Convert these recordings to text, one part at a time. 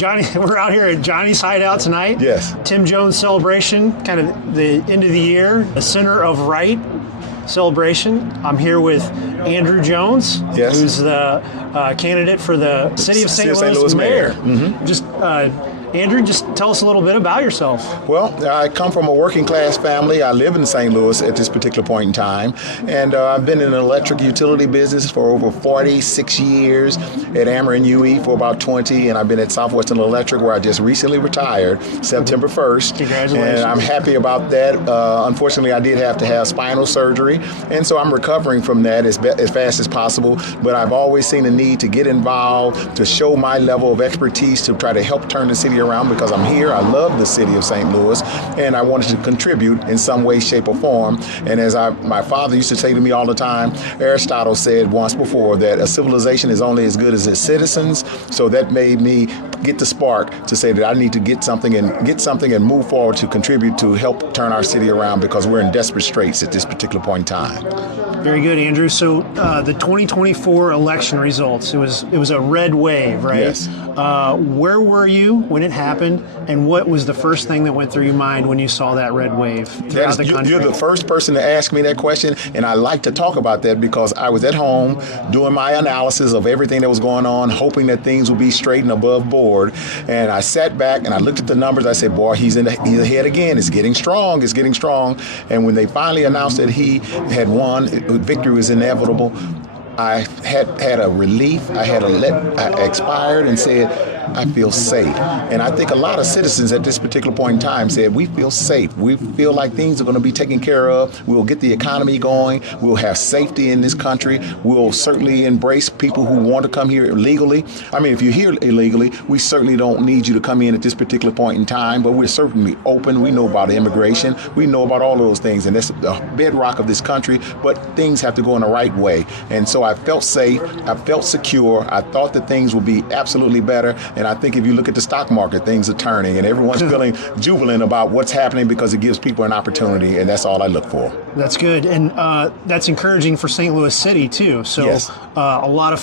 Johnny, we're out here at Johnny's Hideout tonight. Yes. Tim Jones celebration, kind of the end of the year, the Center of Right celebration. I'm here with Andrew Jones, Yes. who's the candidate for the City of St. Louis mayor. Mm-hmm. Just Andrew, just tell us a little bit about yourself. Well, I come from a working class family. I live in St. Louis at this particular point in time, and I've been in the electric utility business for over 46 years, at Ameren UE for about 20, and I've been at Southwestern Electric where I just recently retired, September 1st. Congratulations. And I'm happy about that. Unfortunately, I did have to have spinal surgery, and so I'm recovering from that as fast as possible, but I've always seen a need to get involved, to show my level of expertise to try to help turn the city around because I'm here. I love the city of St. Louis, and I wanted to contribute in some way, shape, or form. And as my father used to say to me all the time, Aristotle said once before that a civilization is only as good as its citizens. So that made me get the spark to say that I need to get something and move forward to contribute to help turn our city around because we're in desperate straits at this particular point in time. Very good, Andrew. So the 2024 election results, it was a red wave, right? Yes. Where were you when it happened, and what was the first thing that went through your mind when you saw that red wave throughout the country? You're the first person to ask me that question, and I like to talk about that because I was at home doing my analysis of everything that was going on, hoping that things would be straight and above board. And I sat back and I looked at the numbers. I said, boy, he's ahead again. It's getting strong. It's getting strong. And when they finally announced that he had won, victory was inevitable, I had a relief. I expired and said, I feel safe. And I think a lot of citizens at this particular point in time said, we feel safe. We feel like things are going to be taken care of. We'll get the economy going. We'll have safety in this country. We'll certainly embrace people who want to come here illegally. I mean, if you're here illegally, we certainly don't need you to come in at this particular point in time, but we're certainly open. We know about immigration. We know about all of those things, and that's the bedrock of this country, but things have to go in the right way. And so I felt safe. I felt secure. I thought that things would be absolutely better. And I think if you look at the stock market, things are turning and everyone's feeling jubilant about what's happening because it gives people an opportunity, and that's all I look for. That's good, and that's encouraging for St. Louis City too. So yes. a lot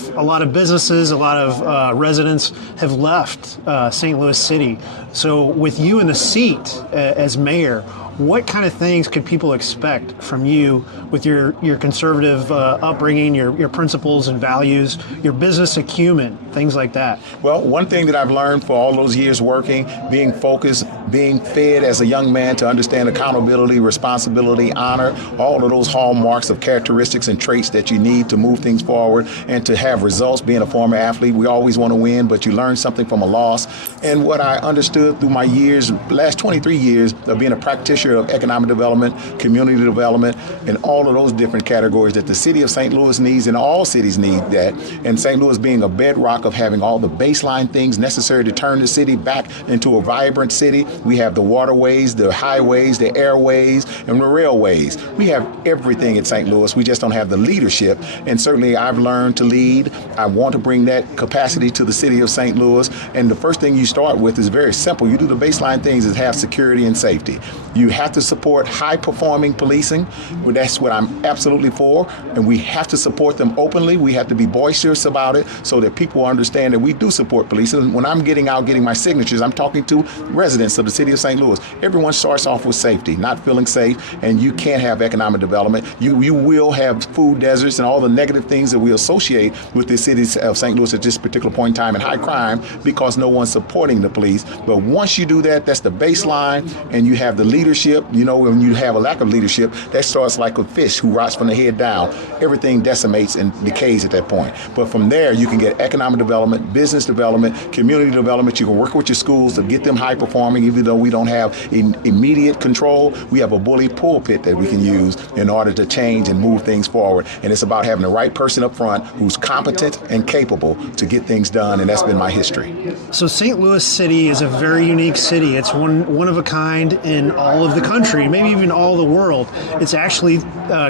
of businesses, a lot of residents have left St. Louis City. So with you in the seat as mayor, what kind of things could people expect from you with your conservative upbringing, your principles and values, your business acumen, things like that? Well, one thing that I've learned for all those years working, being focused, being fed as a young man to understand accountability, responsibility, honor, all of those hallmarks of characteristics and traits that you need to move things forward and to have results. Being a former athlete, we always want to win, but you learn something from a loss. And what I understood through my years, last 23 years of being a practitioner of economic development, community development, and all of those different categories that the city of St. Louis needs, and all cities need that. And St. Louis being a bedrock of having all the baseline things necessary to turn the city back into a vibrant city. We have the waterways, the highways, the airways, and the railways. We have everything at St. Louis. We just don't have the leadership. And certainly I've learned to lead. I want to bring that capacity to the city of St. Louis. And the first thing you start with is very simple. You do the baseline things is have security and safety. You have to support high-performing policing. That's what I'm absolutely for. And we have to support them openly. We have to be boisterous about it so that people understand that we do support policing. When I'm getting my signatures, I'm talking to residents of the city of St. Louis. Everyone starts off with safety, not feeling safe, and you can't have economic development. You will have food deserts and all the negative things that we associate with the city of St. Louis at this particular point in time, and high crime because no one's supporting the police. But once you do that, that's the baseline, and you have the leadership. You know, when you have a lack of leadership, that starts like a fish who rots from the head down. Everything decimates and decays at that point. But from there, you can get economic development, business development, community development. You can work with your schools to get them high performing. Even though we don't have immediate control, we have a bully pulpit that we can use in order to change and move things forward. And it's about having the right person up front who's competent and capable to get things done, and that's been my history. So St. Louis City is a very unique city. It's one of a kind in all of the country, maybe even all the world. It's actually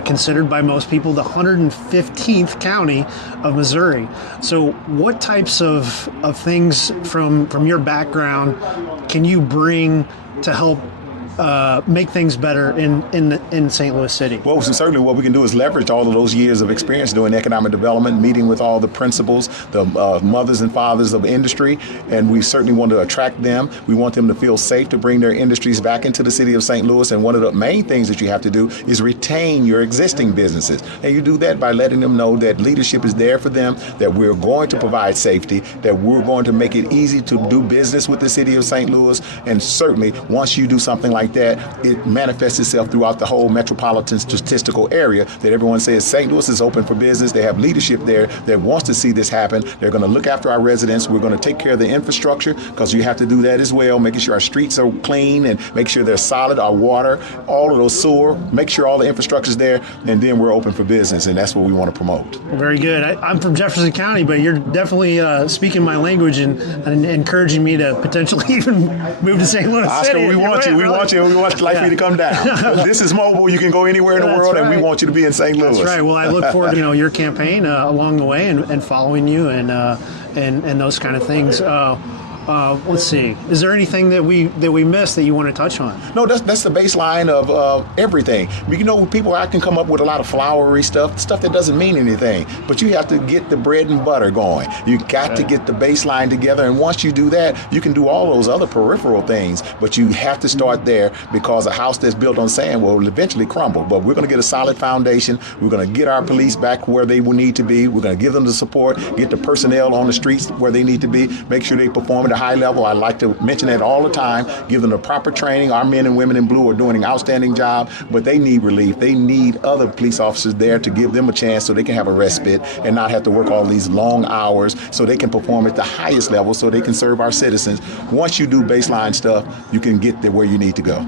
considered by most people the 115th county of Missouri. So what types of things from your background can you bring to help make things better in St. Louis City? Well, certainly what we can do is leverage all of those years of experience doing economic development, meeting with all the principals, the mothers and fathers of industry, and we certainly want to attract them. We want them to feel safe to bring their industries back into the city of St. Louis, and one of the main things that you have to do is retain your existing businesses. And you do that by letting them know that leadership is there for them, that we're going to provide safety, that we're going to make it easy to do business with the city of St. Louis, and certainly once you do something like that, it manifests itself throughout the whole metropolitan statistical area, that everyone says St. Louis is open for business. They have leadership there that wants to see this happen. They're going to look after our residents. We're going to take care of the infrastructure, because you have to do that as well, making sure our streets are clean and make sure they're solid, our water, all of those sewer, make sure all the infrastructure is there, and then we're open for business, and that's what we want to promote. Very good. I'm from Jefferson County, but you're definitely speaking my language and encouraging me to potentially even move to St. Louis Oscar, City. we want you. We want like you to come down. This is mobile. You can go anywhere in the world, and we want you to be in St. Louis. That's right. Well, I look forward to your campaign along the way and following you and those kind of things. Let's see. Is there anything that we missed that you want to touch on? No, that's the baseline of everything. People I can come up with a lot of flowery stuff that doesn't mean anything. But you have to get the bread and butter going. You got to get the baseline together, and once you do that, you can do all those other peripheral things. But you have to start there, because a house that's built on sand will eventually crumble. But we're going to get a solid foundation. We're going to get our police back where they will need to be. We're going to give them the support, get the personnel on the streets where they need to be, make sure they perform at a high level. I like to mention that all the time. Give them the proper training. Our men and women in blue are doing an outstanding job, but they need relief. They need other police officers there to give them a chance so they can have a respite and not have to work all these long hours, so they can perform at the highest level, so they can serve our citizens. Once you do baseline stuff, you can get there where you need to go.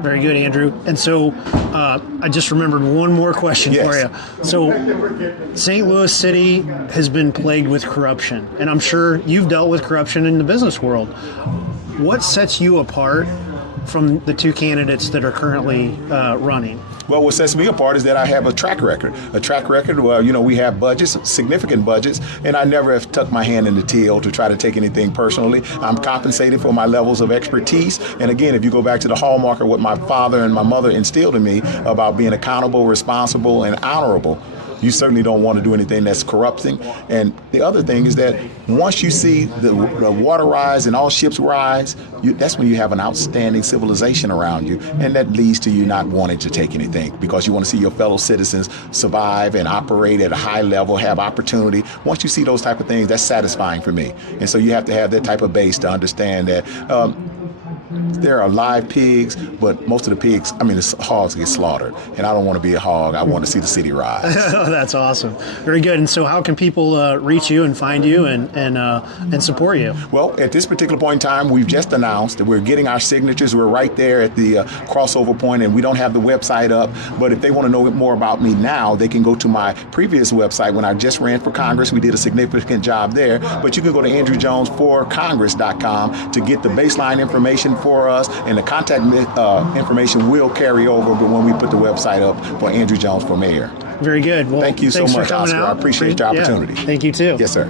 Very good, Andrew. And so I just remembered one more question for you. So St. Louis City has been plagued with corruption, and I'm sure you've dealt with corruption in the business world. What sets you apart from the two candidates that are currently running? Well, what sets me apart is that I have a track record. Well, we have budgets, significant budgets, and I never have tucked my hand in the till to try to take anything personally. I'm compensated for my levels of expertise. And again, if you go back to the hallmark of what my father and my mother instilled in me about being accountable, responsible, and honorable, you certainly don't want to do anything that's corrupting. And the other thing is that once you see the water rise and all ships rise, that's when you have an outstanding civilization around you. And that leads to you not wanting to take anything, because you want to see your fellow citizens survive and operate at a high level, have opportunity. Once you see those type of things, that's satisfying for me. And so you have to have that type of base to understand that there are live pigs, but most of the hogs get slaughtered. And I don't want to be a hog. I want to see the city rise. That's awesome. Very good. And so how can people reach you and find you and support you? Well, at this particular point in time, we've just announced that we're getting our signatures. We're right there at the crossover point, and we don't have the website up. But if they want to know more about me now, they can go to my previous website. When I just ran for Congress, we did a significant job there. But you can go to andrewjonesforcongress.com to get the baseline information for us, and the contact information will carry over when we put the website up for Andrew Jones for mayor. Very good. Well, thank you so much, Oscar. I appreciate your opportunity. Yeah, thank you too. Yes, sir.